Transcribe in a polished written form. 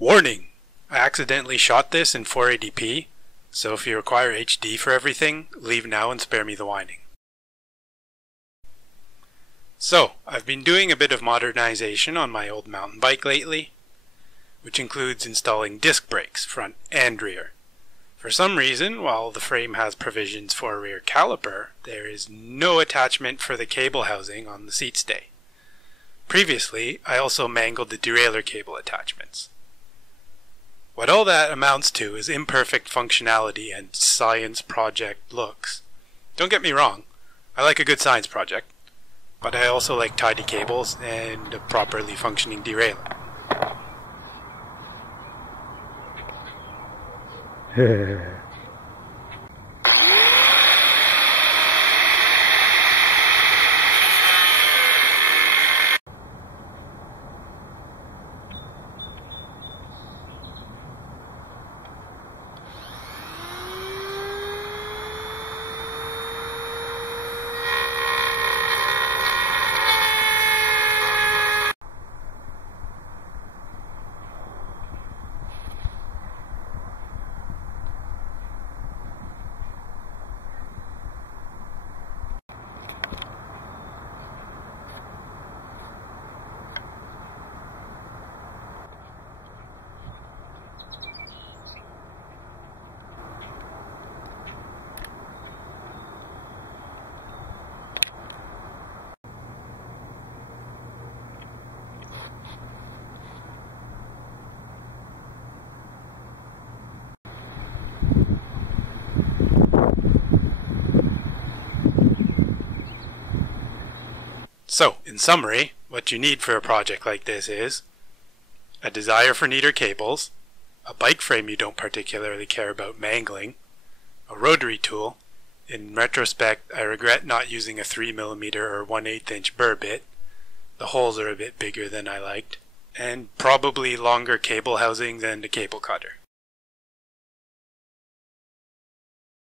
Warning! I accidentally shot this in 480p, so if you require HD for everything, leave now and spare me the whining. So, I've been doing a bit of modernization on my old mountain bike lately, which includes installing disc brakes, front and rear. For some reason, while the frame has provisions for a rear caliper, there is no attachment for the cable housing on the seat stay. Previously, I also mangled the derailleur cable attachments. What all that amounts to is imperfect functionality and science project looks. Don't get me wrong, I like a good science project, but I also like tidy cables and a properly functioning derailleur. So, in summary, what you need for a project like this is a desire for neater cables, a bike frame you don't particularly care about mangling, a rotary tool. In retrospect, I regret not using a 3mm or 1/8 inch burr bit. The holes are a bit bigger than I liked, and probably longer cable housings and a cable cutter.